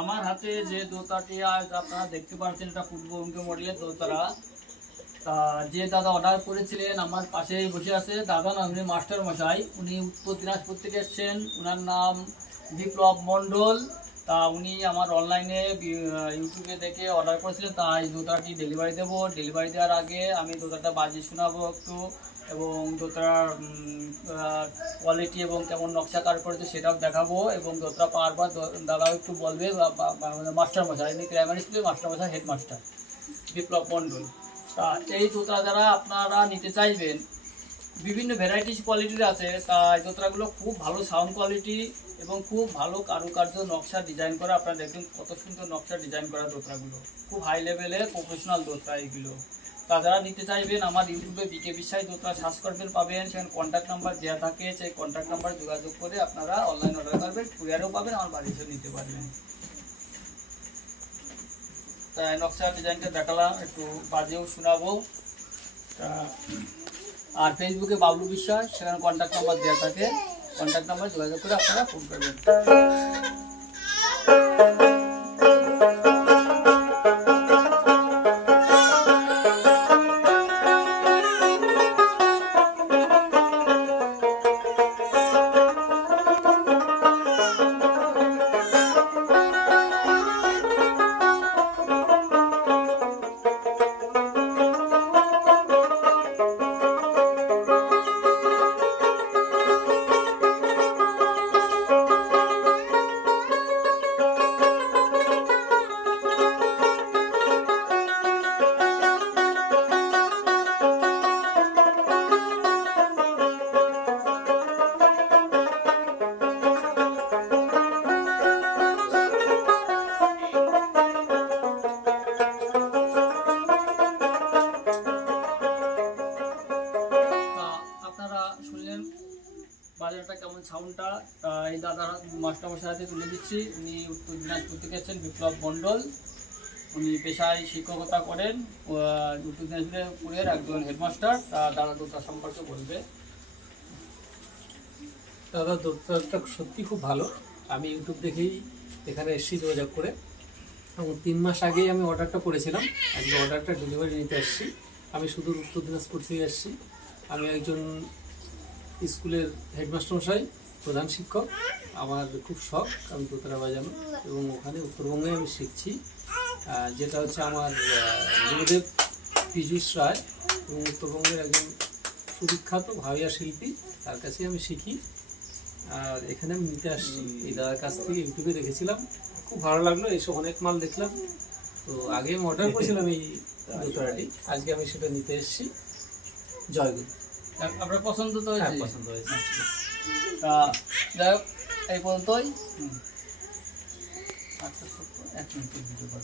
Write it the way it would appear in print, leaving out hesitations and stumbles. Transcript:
আমার হাতে যে দোতাটি আজ আপনারা দেখতে পাচ্ছেন, এটা পূর্ববঙ্গ মডেলের দোতারা। তা যে দাদা অর্ডার করেছিলেন আমার পাশেই বসে আছে দাদা না, উনি মাস্টার মশাই, উনি উত্তর দিনাজপুর থেকে এসছেন। ওনার নাম বিপ্লব মণ্ডল। তা উনি আমার অনলাইনে ইউটিউবে দেখে অর্ডার করেছিলেন। তা এই দোতাটি ডেলিভারি দেবো। ডেলিভারি দেওয়ার আগে আমি দোতাটা বাজিয়ে শোনাবো একটু, এবং দোতার কোয়ালিটি এবং কেমন নকশা কাজ করেছে সেটাও দেখাবো। এবং দোতরা পাওয়ার পর দাদাও একটু বলবে, মাস্টার মশাই, এমনি প্রাইমারি স্কুলের মাস্টার মশাই, হেডমাস্টার বিপ্লব মণ্ডল। তা এই দোতরা যারা আপনারা নিতে চাইবেন, বিভিন্ন ভ্যারাইটিস কোয়ালিটির আছে। তা এই দোতরাগুলো খুব ভালো সাউন্ড কোয়ালিটি এবং খুব ভালো কারুকার্য নকশা ডিজাইন করা। আপনারা দেখুন কত সুন্দর নকশা ডিজাইন করা দোতরাগুলো, খুব হাই লেভেলের প্রফেশনাল দোতরা এগুলো। তা যারা নিতে চাইবেন আমার ইউটিউবে বিকে বিশ্বাস দোতরা সার্চ করবেন, পাবেন। সেখানে কন্ট্যাক্ট নাম্বার দেওয়া থাকে, সেই কন্ট্যাক্ট নাম্বার যোগাযোগ করে আপনারা অনলাইন অর্ডার করবেন, কুরিয়ারেও পাবেন, আমার বাড়ি এসে নিতে পারবেন। তা নকশা ডিজাইনটা দেখালাম, একটু বাজেও শোনাবো। তা আর ফেসবুকে বাবলু বিশ্বাস, সেখানে কন্ট্যাক্ট নাম্বার দেওয়া থাকে, কন্ট্যাক্ট নাম্বার যোগাযোগ করে আপনারা ফোন করবেন। বাজারটা কেমন সাউন্ডটা এই দাদা মাস্টারমশাই হাতে তুলে দিচ্ছি। উনি উত্তর দিনাজপুর থেকে এসেছেন, বিপ্লব মণ্ডল। উনি পেশায় শিক্ষকতা করেন, উত্তর দিনাজপুরের একজন হেডমাস্টার। দাদা দোতা সম্পর্কে বলবে। দাদা দোতাটা সত্যি খুব ভালো। আমি ইউটিউব দেখেই এখানে এসেছি যোগাযোগ করে, এবং 3 মাস আগেই আমি অর্ডারটা করেছিলাম। আজকে অর্ডারটা ডেলিভারি নিতে এসেছি। আমি শুধু উত্তর দিনাজপুর থেকে এসেছি। আমি একজন স্কুলের হেডমাস্টার মশাই, প্রধান শিক্ষক। আমার খুব শখ আমি দোতারা বাজানো, এবং ওখানে উত্তরবঙ্গে আমি শিখছি। যেটা হচ্ছে আমার গুরুদেব পীযূষ রায়, এবং উত্তরবঙ্গের একজন সুবিখ্যাত ভাওয়া শিল্পী, তার কাছেই আমি শিখি। আর এখানে আমি নিতে আসছি এই দাদার কাছ থেকে। ইউটিউবে দেখেছিলাম, খুব ভালো লাগলো। এসব অনেক মাল দেখলাম, তো আগে আমি অর্ডার করেছিলাম এই দোতারাটি। আজকে আমি সেটা নিতে এসেছি। জয়গুরু। আপনার পছন্দ তো হয়েছে? পছন্দ হয়েছে। তা যাই হোক, এই পর্যন্তই। আচ্ছা, 1 মিনিট ভিডিও।